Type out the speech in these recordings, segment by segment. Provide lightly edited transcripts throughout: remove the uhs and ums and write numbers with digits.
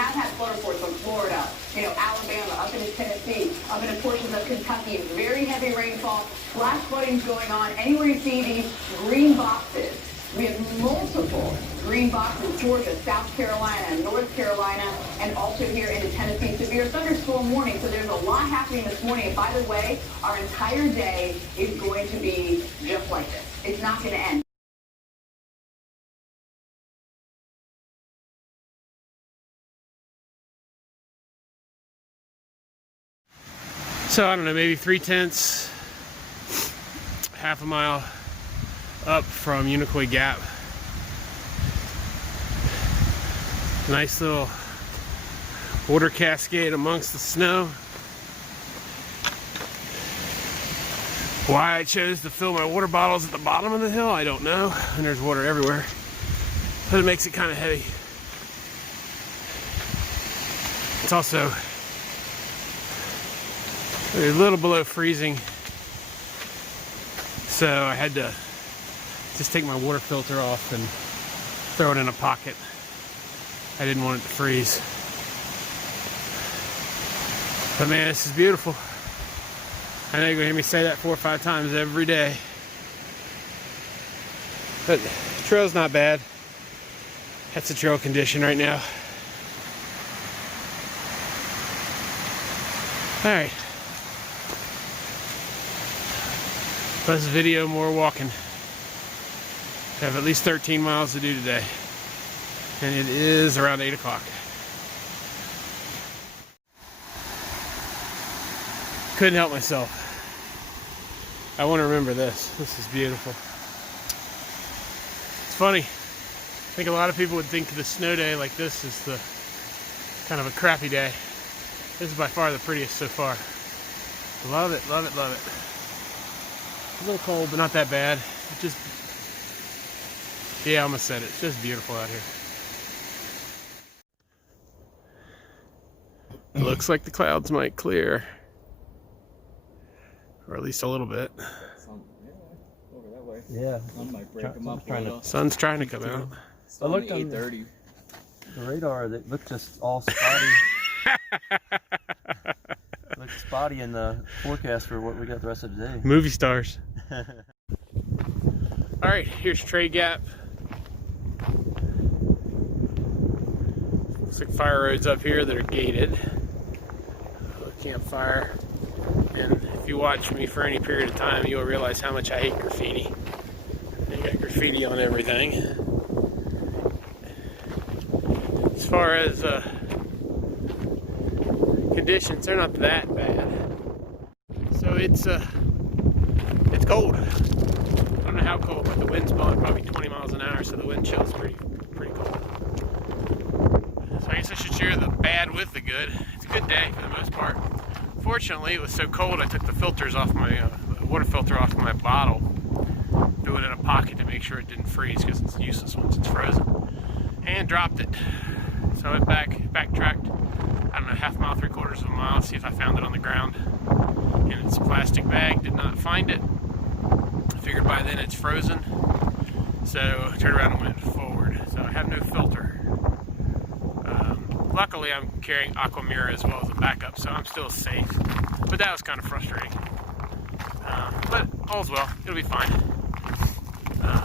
have had flood reports from Florida, Alabama, up into Tennessee, up into portions of Kentucky. Very heavy rainfall, flash flooding going on. Anywhere you see these green boxes, we have multiple green boxes, Georgia, South Carolina, North Carolina, and also here into Tennessee. Severe thunderstorm warning, so there's a lot happening this morning. And by the way, our entire day is going to be just like this. It's not going to end. So I don't know, maybe 3/10, half a mile up from Unicoi Gap. Nice little water cascade amongst the snow. Why I chose to fill my water bottles at the bottom of the hill, I don't know. And there's water everywhere, but it makes it kind of heavy. It's also a little below freezing, so I had to just take my water filter off and throw it in a pocket. I didn't want it to freeze. But man, this is beautiful. I know you're gonna hear me say that 4 or 5 times every day. But the trail's not bad. That's the trail condition right now. Alright. Less video, more walking. I have at least 13 miles to do today. And it is around 8 o'clock. Couldn't help myself. I want to remember this. This is beautiful. It's funny. I think a lot of people would think the snow day like this is the kind of a crappy day. This is by far the prettiest so far. Love it, love it, love it. A little cold, but not that bad. It just, yeah, I almost said it. It's just beautiful out here. It looks like the clouds might clear. Or at least a little bit. Over that way. Yeah. Sun might break them up. Sun's trying to come out. I looked on 8:30. The radar, that looked just all spotty. Looked spotty in the forecast for what we got the rest of the day. Movie stars. Alright, here's Trade Gap. Looks like fire roads up here that are gated. Campfire. And if you watch me for any period of time, you'll realize how much I hate graffiti. You got graffiti on everything. As far as conditions, they're not that bad. So it's cold. I don't know how cold, but the wind's blowing probably 20 miles an hour, so the wind chill's pretty cold. So I guess I should share the bad with the good. It's a good day for the most part. Fortunately, it was so cold I took the filters off my water filter off my bottle, threw it in a pocket to make sure it didn't freeze because it's useless once it's frozen, and dropped it. So I went backtracked, I don't know, half a mile, 3/4 of a mile, see if I found it on the ground. And it's a plastic bag, did not find it. I figured by then it's frozen, so I turned around and went forward. So I have no filter. Luckily, I'm carrying Aquamira as well as a backup, so I'm still safe. But that was kind of frustrating. But all's well, it'll be fine.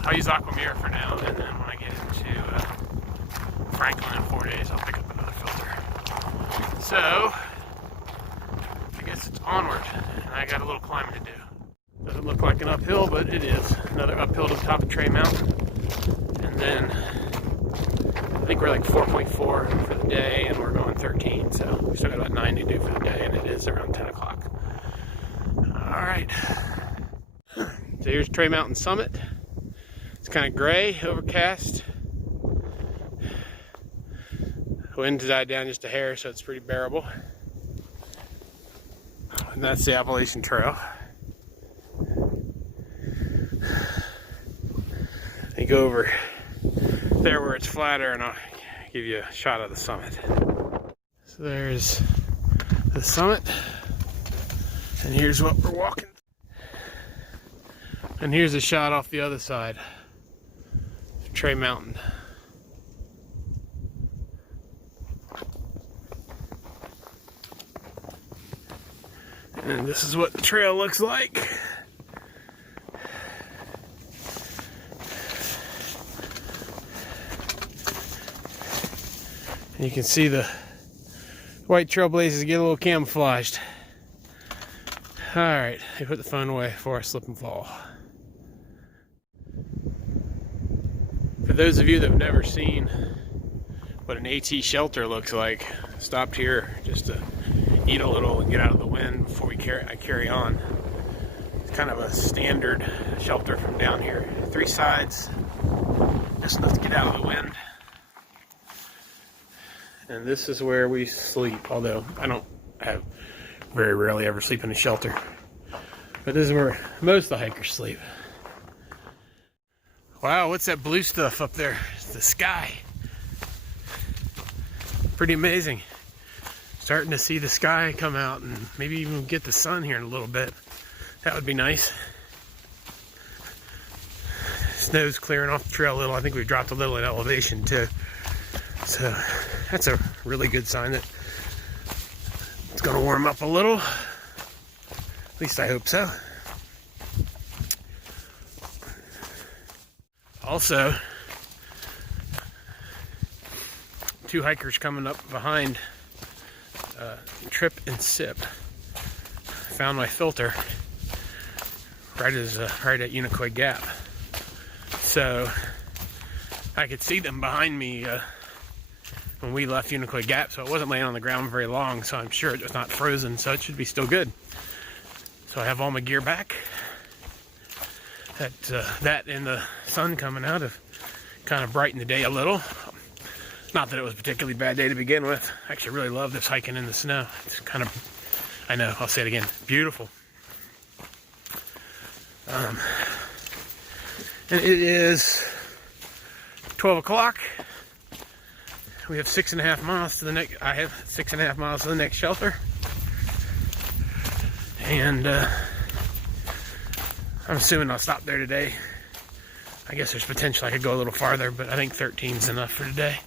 I'll use Aquamira for now, and then when I get into Franklin in 4 days, I'll pick up another filter. So, I guess it's onward, and I got a little climbing to do. Doesn't look like an uphill, but it is. Another uphill to the top of Tray Mountain. And then I think we're like 4.4 for the day, and we're going 13, so we still got about 9 to do for the day, and it is around 10 o'clock. Alright. So here's Tray Mountain Summit. It's kind of gray, overcast. The wind died down just a hair, so it's pretty bearable. And that's the Appalachian Trail. You go over there where it's flatter, and I'll give you a shot of the summit. So there's the summit, and here's what we're walking. And here's a shot off the other side of Tray Mountain. And this is what the trail looks like. And you can see the white trailblazers get a little camouflaged. Alright, I put the phone away before I slip and fall. For those of you that have never seen what an AT shelter looks like, stopped here just to eat a little and get out of the wind before I carry on. It's kind of a standard shelter from down here. 3 sides, just enough to get out of the wind. And this is where we sleep, although I very rarely ever sleep in a shelter. But this is where most of the hikers sleep. Wow, what's that blue stuff up there? It's the sky. Pretty amazing. Starting to see the sky come out and maybe even get the sun here in a little bit. That would be nice. Snow's clearing off the trail a little. I think we've dropped a little in elevation too. So that's a really good sign that it's going to warm up a little. At least I hope so. Also, 2 hikers coming up behind, Trip and Sip, found my filter right at Unicoi Gap. So I could see them behind me when we left Unicoi Gap, so it wasn't laying on the ground very long, so I'm sure it was not frozen, so it should be still good. So I have all my gear back. That and the sun coming out have kind of brightened the day a little. Not that it was a particularly bad day to begin with. I actually really love this hiking in the snow. It's kind of, I know, I'll say it again, beautiful. And it is 12 o'clock. We have 6.5 miles to the next. I have 6.5 miles to the next shelter, and I'm assuming I'll stop there today. I guess there's potential I could go a little farther, but I think 13 is enough for today.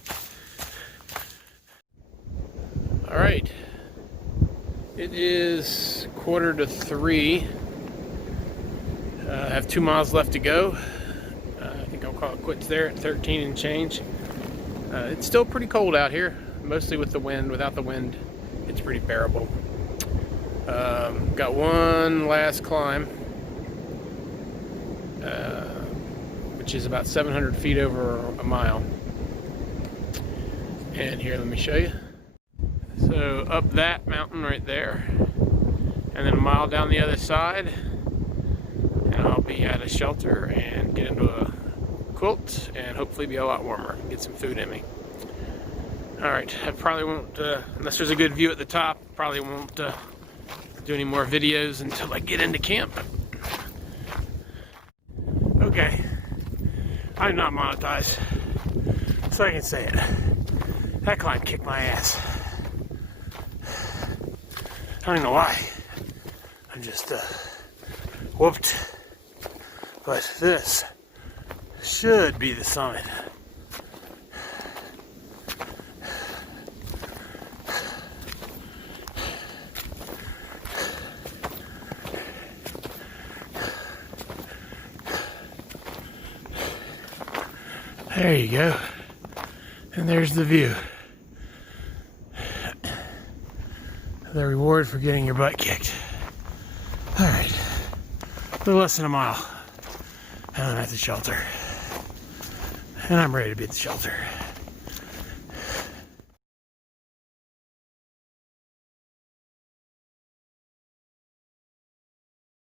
All right, it is 2:45. I have 2 miles left to go. I think I'll call it quits there at 13 and change. It's still pretty cold out here, mostly with the wind. Without the wind, it's pretty bearable. Got one last climb, which is about 700 feet over a mile. And here, let me show you. So up that mountain right there, and then a mile down the other side, and I'll be at a shelter and get into a quilt and hopefully be a lot warmer, get some food in me. Alright, I probably won't, unless there's a good view at the top, probably won't do any more videos until I get into camp. Okay, I'm not monetized, so I can say it. That climb kicked my ass. I don't even know why. I'm just whooped. But this should be the summit. There you go. And there's the view. The reward for getting your butt kicked. Alright. A little less than a mile. And I'm at the shelter. And I'm ready to be at the shelter.